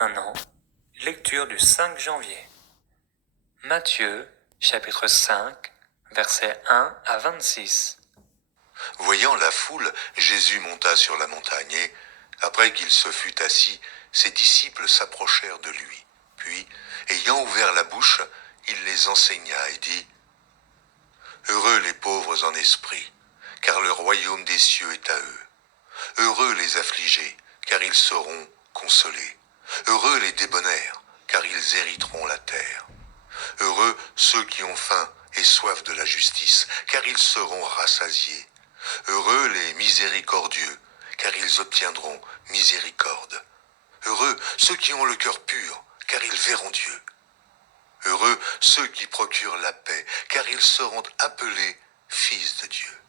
Maintenant, lecture du 5 janvier. Matthieu, chapitre 5, versets 1 à 26. Voyant la foule, Jésus monta sur la montagne et, après qu'il se fut assis, ses disciples s'approchèrent de lui. Puis, ayant ouvert la bouche, il les enseigna et dit : « Heureux les pauvres en esprit, car le royaume des cieux est à eux. Heureux les affligés, car ils seront consolés. Heureux les débonnaires, car ils hériteront la terre. Heureux ceux qui ont faim et soif de la justice, car ils seront rassasiés. Heureux les miséricordieux, car ils obtiendront miséricorde. Heureux ceux qui ont le cœur pur, car ils verront Dieu. Heureux ceux qui procurent la paix, car ils seront appelés fils de Dieu.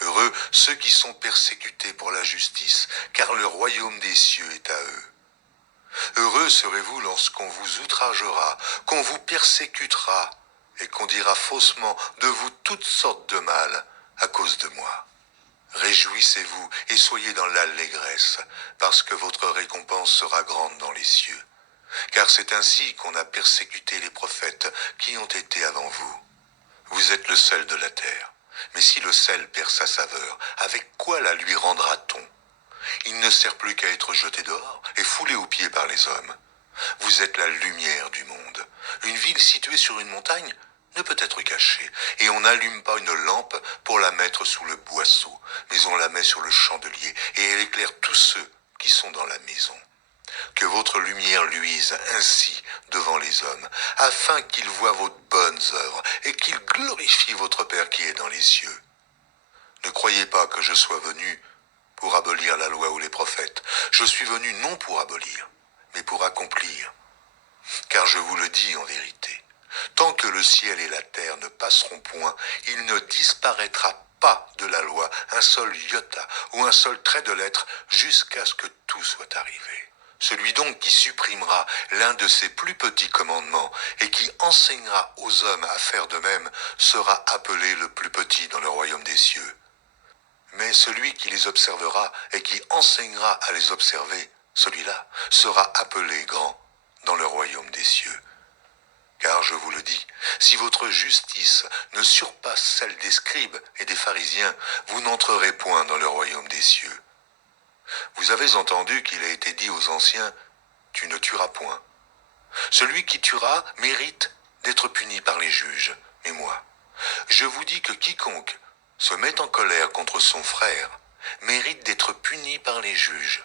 Heureux ceux qui sont persécutés pour la justice, car le royaume des cieux est à eux. Heureux serez-vous lorsqu'on vous outragera, qu'on vous persécutera, et qu'on dira faussement de vous toutes sortes de mal à cause de moi. Réjouissez-vous et soyez dans l'allégresse, parce que votre récompense sera grande dans les cieux. Car c'est ainsi qu'on a persécuté les prophètes qui ont été avant vous. Vous êtes le sel de la terre. Mais si le sel perd sa saveur, avec quoi la lui rendra-t-on ? Il ne sert plus qu'à être jeté dehors et foulé aux pieds par les hommes. Vous êtes la lumière du monde. Une ville située sur une montagne ne peut être cachée, et on n'allume pas une lampe pour la mettre sous le boisseau, mais on la met sur le chandelier, et elle éclaire tous ceux qui sont dans la maison. Que votre lumière luise ainsi devant les hommes, afin qu'ils voient vos bonnes œuvres, et qu'ils glorifient votre Père qui est dans les cieux. Ne croyez pas que je sois venu pour abolir la loi ou les prophètes. Je suis venu non pour abolir, mais pour accomplir. Car je vous le dis en vérité, tant que le ciel et la terre ne passeront point, il ne disparaîtra pas de la loi un seul iota ou un seul trait de lettre jusqu'à ce que tout soit arrivé. Celui donc qui supprimera l'un de ces plus petits commandements et qui enseignera aux hommes à faire de même sera appelé le plus petit dans le royaume des cieux. Mais celui qui les observera et qui enseignera à les observer, celui-là sera appelé grand dans le royaume des cieux. Car je vous le dis, si votre justice ne surpasse celle des scribes et des pharisiens, vous n'entrerez point dans le royaume des cieux. Vous avez entendu qu'il a été dit aux anciens : tu ne tueras point. Celui qui tuera mérite d'être puni par les juges. Mais moi, je vous dis que quiconque se met en colère contre son frère mérite d'être puni par les juges.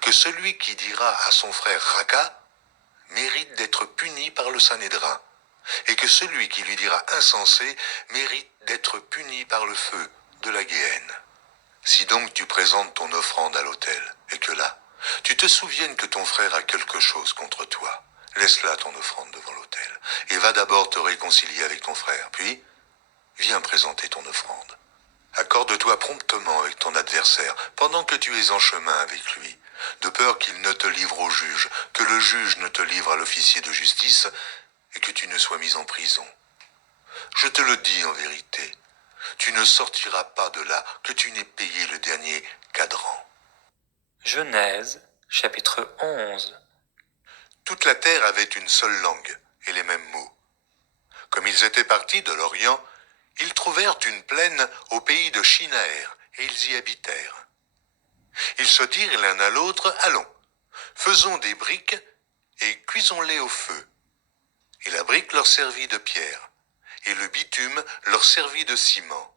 Que celui qui dira à son frère Raka mérite d'être puni par le Sanhédrin, et que celui qui lui dira insensé mérite d'être puni par le feu de la Guéhenne. Si donc tu présentes ton offrande à l'autel, et que là, tu te souviennes que ton frère a quelque chose contre toi, laisse là ton offrande devant l'autel, et va d'abord te réconcilier avec ton frère, puis viens présenter ton offrande. Accorde-toi promptement avec ton adversaire pendant que tu es en chemin avec lui, de peur qu'il ne te livre au juge, que le juge ne te livre à l'officier de justice et que tu ne sois mis en prison. Je te le dis en vérité, tu ne sortiras pas de là que tu n'aies payé le dernier cadran. Genèse, chapitre 11. Toute la terre avait une seule langue et les mêmes mots. Comme ils étaient partis de l'Orient, ils trouvèrent une plaine au pays de Shinaër, et ils y habitèrent. Ils se dirent l'un à l'autre : allons, faisons des briques et cuisons-les au feu. Et la brique leur servit de pierre, et le bitume leur servit de ciment.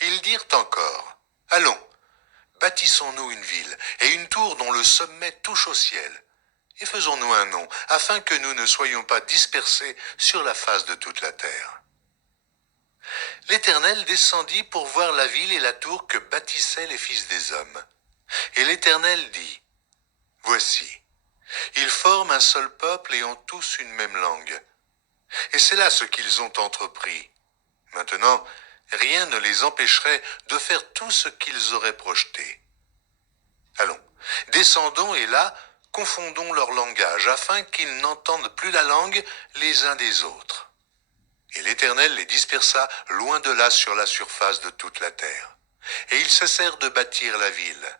Ils dirent encore : allons, bâtissons-nous une ville et une tour dont le sommet touche au ciel, et faisons-nous un nom, afin que nous ne soyons pas dispersés sur la face de toute la terre. L'Éternel descendit pour voir la ville et la tour que bâtissaient les fils des hommes. Et l'Éternel dit : voici, ils forment un seul peuple et ont tous une même langue. Et c'est là ce qu'ils ont entrepris. Maintenant, rien ne les empêcherait de faire tout ce qu'ils auraient projeté. Allons, descendons et là, confondons leur langage, afin qu'ils n'entendent plus la langue les uns des autres. Et l'Éternel les dispersa loin de là sur la surface de toute la terre. Et ils cessèrent de bâtir la ville.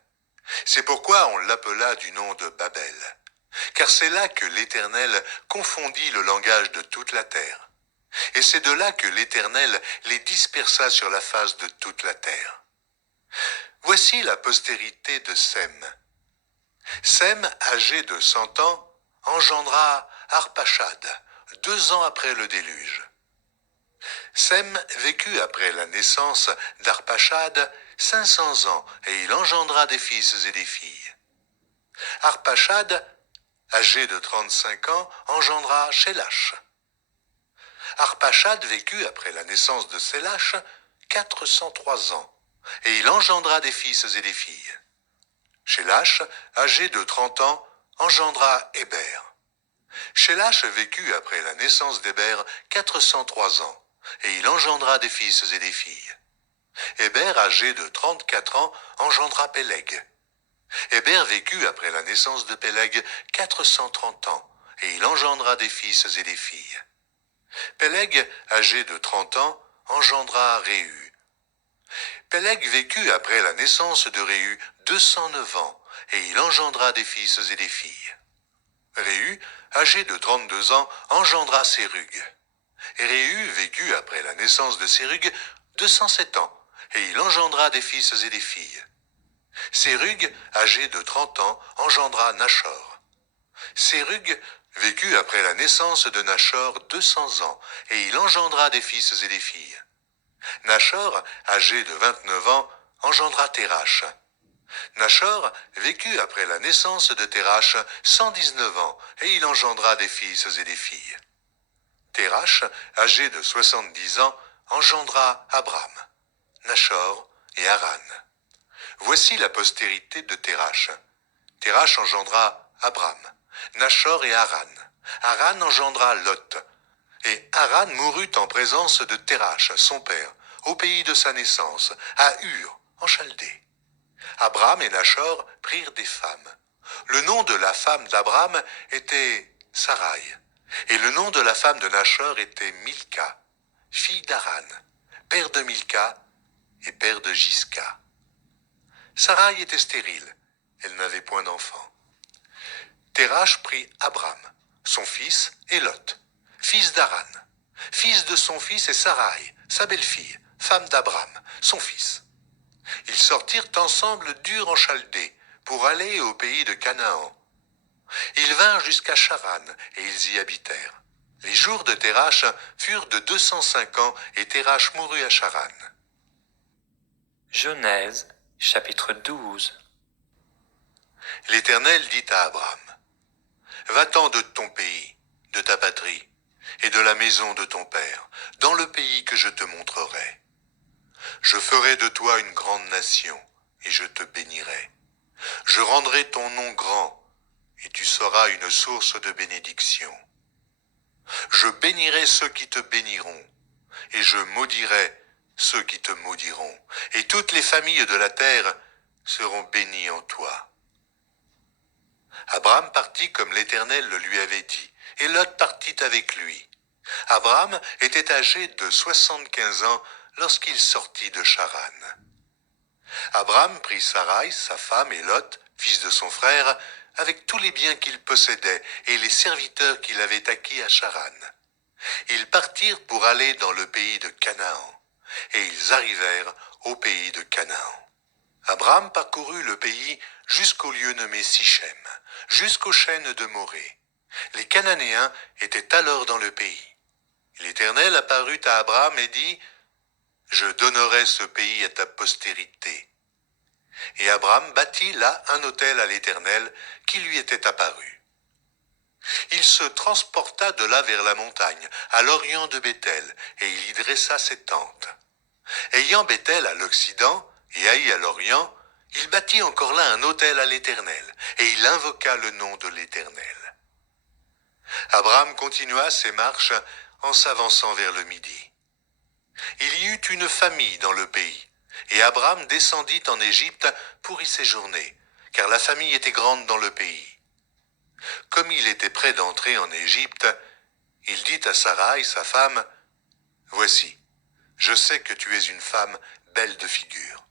C'est pourquoi on l'appela du nom de Babel, car c'est là que l'Éternel confondit le langage de toute la terre. Et c'est de là que l'Éternel les dispersa sur la face de toute la terre. Voici la postérité de Sem. Sem, âgé de 100 ans, engendra Arpachad, 2 ans après le déluge. Sem vécut après la naissance d'Arpachad 500 ans, et il engendra des fils et des filles. Arpachad, âgé de 35 ans, engendra Shélach. Arpachad vécut après la naissance de Shélach 403 ans, et il engendra des fils et des filles. Shélach, âgé de 30 ans, engendra Héber. Shélach vécut après la naissance d'Héber 403 ans, et il engendra des fils et des filles. Héber, âgé de 34 ans, engendra Péleg. Héber vécut après la naissance de Péleg 430 ans, et il engendra des fils et des filles. Péleg, âgé de 30 ans, engendra Réhu. Péleg vécut après la naissance de Réhu 209 ans, et il engendra des fils et des filles. Réhu, âgé de 32 ans, engendra Sérug. Et Réhu vécut après la naissance de Sérug 207 ans, et il engendra des fils et des filles. Sérug, âgé de 30 ans, engendra Nachor. Sérug vécut après la naissance de Nachor 200 ans, et il engendra des fils et des filles. Nachor, âgé de 29 ans, engendra Térach. Nachor vécut après la naissance de Térach 119 ans, et il engendra des fils et des filles. Térach, âgé de 70 ans, engendra Abram, Nachor et Haran. Voici la postérité de Térach. Térach engendra Abram, Nachor et Haran. Haran engendra Lot. Et Haran mourut en présence de Térach, son père, au pays de sa naissance, à Ur, en Chaldée. Abram et Nachor prirent des femmes. Le nom de la femme d'Abram était Sarai, et le nom de la femme de Nachor était Milka, fille d'Haran, père de Milka et père de Jisca. Sarai était stérile, elle n'avait point d'enfant. Térach prit Abram, son fils, et Lot, fils d'Haran, fils de son fils, et Sarai, sa belle-fille, femme d'Abram, son fils. Ils sortirent ensemble d'Ur en Chaldée pour aller au pays de Canaan. Ils vinrent jusqu'à Charan et ils y habitèrent. Les jours de Térach furent de 205 ans et Térach mourut à Charan. Genèse, chapitre 12. L'Éternel dit à Abram, « Va-t'en de ton pays, de ta patrie, et de la maison de ton père, dans le pays que je te montrerai. Je ferai de toi une grande nation, et je te bénirai. Je rendrai ton nom grand, et tu seras une source de bénédiction. Je bénirai ceux qui te béniront, et je maudirai ceux qui te maudiront, et toutes les familles de la terre seront bénies en toi. » Abram partit comme l'Éternel le lui avait dit, et Lot partit avec lui. Abram était âgé de 75 ans lorsqu'il sortit de Charan. Abram prit Sarai, sa femme, et Lot, fils de son frère, avec tous les biens qu'il possédait et les serviteurs qu'il avait acquis à Charan. Ils partirent pour aller dans le pays de Canaan, et ils arrivèrent au pays de Canaan. Abram parcourut le pays jusqu'au lieu nommé Sichem, jusqu'aux chênes de Morée. Les Cananéens étaient alors dans le pays. L'Éternel apparut à Abram et dit, « Je donnerai ce pays à ta postérité. » Et Abram bâtit là un autel à l'Éternel qui lui était apparu. Il se transporta de là vers la montagne, à l'orient de Béthel, et il y dressa ses tentes. Ayant Béthel à l'occident et Haï à l'orient, il bâtit encore là un autel à l'Éternel, et il invoqua le nom de l'Éternel. Abram continua ses marches en s'avançant vers le midi. Il y eut une famille dans le pays, et Abram descendit en Égypte pour y séjourner, car la famille était grande dans le pays. Comme il était près d'entrer en Égypte, il dit à Sarai, sa femme, « Voici, je sais que tu es une femme belle de figure.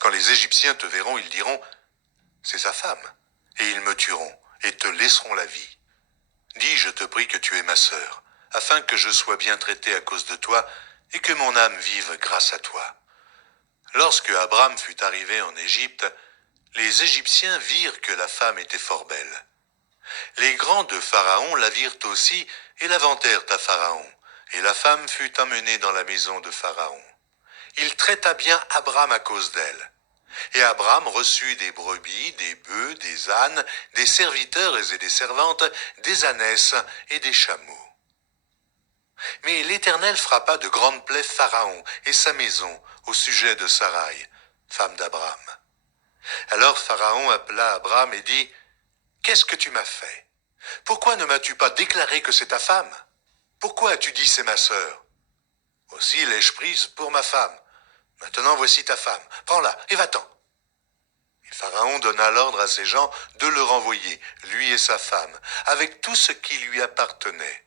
Quand les Égyptiens te verront, ils diront, c'est sa femme, et ils me tueront, et te laisseront la vie. Dis, je te prie que tu es ma sœur, afin que je sois bien traité à cause de toi, et que mon âme vive grâce à toi. Lorsque Abraham fut arrivé en Égypte, les Égyptiens virent que la femme était fort belle. Les grands de Pharaon la virent aussi, et la vantèrent à Pharaon, et la femme fut emmenée dans la maison de Pharaon. Il traita bien Abraham à cause d'elle. Et Abraham reçut des brebis, des bœufs, des ânes, des serviteurs et des servantes, des ânesses et des chameaux. Mais l'Éternel frappa de grandes plaies Pharaon et sa maison au sujet de Sarai, femme d'Abraham. Alors Pharaon appela Abraham et dit, « Qu'est-ce que tu m'as fait? Pourquoi ne m'as-tu pas déclaré que c'est ta femme? Pourquoi as-tu dit c'est ma sœur? Aussi l'ai-je prise pour ma femme. Maintenant voici ta femme. Prends-la et va-t'en. » Et Pharaon donna l'ordre à ses gens de le renvoyer, lui et sa femme, avec tout ce qui lui appartenait.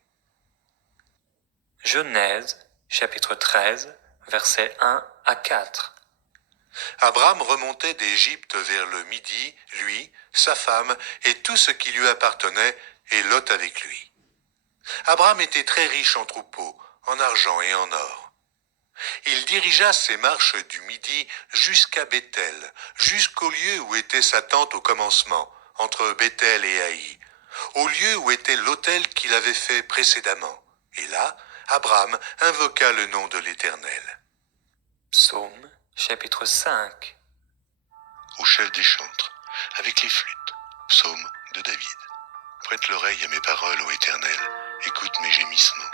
Genèse, chapitre 13, versets 1 à 4. Abraham remontait d'Égypte vers le midi, lui, sa femme et tout ce qui lui appartenait, et Lot avec lui. Abraham était très riche en troupeaux, en argent et en or. Il dirigea ses marches du midi jusqu'à Béthel, jusqu'au lieu où était sa tente au commencement, entre Béthel et Haï, au lieu où était l'autel qu'il avait fait précédemment. Et là, Abraham invoqua le nom de l'Éternel. Psaume, chapitre 5. Au chef des chantres, avec les flûtes, psaume de David. Prête l'oreille à mes paroles, ô Éternel, écoute mes gémissements.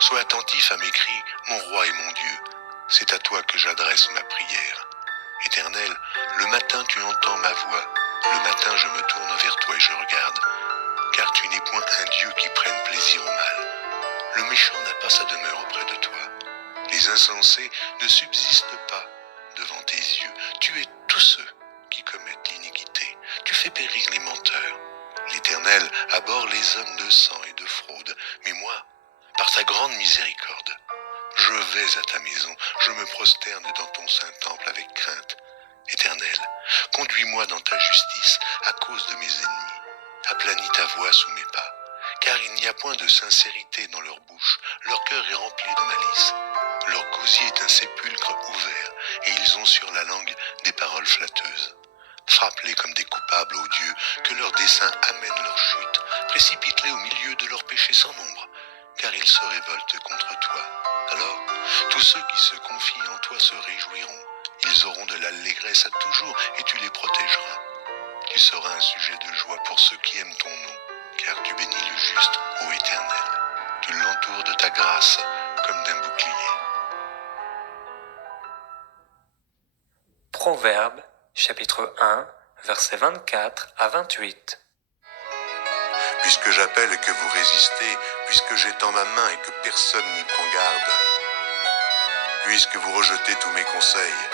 Sois attentif à mes cris, mon roi et mon Dieu, c'est à toi que j'adresse ma prière. Éternel, le matin tu entends ma voix, le matin je me tourne vers toi et je regarde, car tu n'es point un Dieu qui prenne plaisir au mal. Le méchant n'a pas sa demeure auprès de toi. Les insensés ne subsistent pas devant tes yeux. Tu es tous ceux qui commettent l'iniquité. Tu fais périr les menteurs. L'Éternel abhorre les hommes de sang et de fraude. Mais moi, par ta grande miséricorde, je vais à ta maison, je me prosterne dans ton saint temple avec crainte. Éternel, conduis-moi dans ta justice à cause de mes ennemis. Aplanis ta voix sous mes pas, car il n'y a point de sincérité dans leur bouche, leur cœur est rempli de malice. Leur gosier est un sépulcre ouvert, et ils ont sur la langue des paroles flatteuses. Frappe-les comme des coupables, ô Dieu, que leurs desseins amènent leur chute. Précipite-les au milieu de leurs péchés sans nombre, car ils se révoltent contre toi. Alors, tous ceux qui se confient en toi se réjouiront. Ils auront de l'allégresse à toujours, et tu les protégeras. Tu seras un sujet de joie pour ceux qui aiment ton nom, car tu bénis le juste, ô Éternel. Tu l'entoures de ta grâce comme d'un bouclier. Proverbe, chapitre 1, versets 24 à 28. Puisque j'appelle et que vous résistez, puisque j'étends ma main et que personne n'y prend garde, puisque vous rejetez tous mes conseils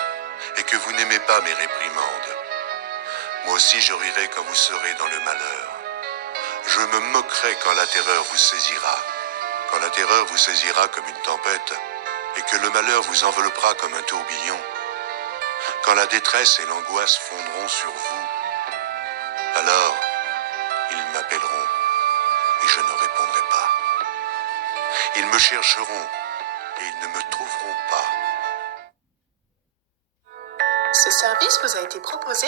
et que vous n'aimez pas mes réprimandes, moi aussi je rirai quand vous serez dans le malheur. Je me moquerai quand la terreur vous saisira, quand la terreur vous saisira comme une tempête et que le malheur vous enveloppera comme un tourbillon, quand la détresse et l'angoisse fondront sur vous, alors ils m'appelleront et je ne répondrai pas. Ils me chercheront et ils ne me trouveront pas. Ce service vous a été proposé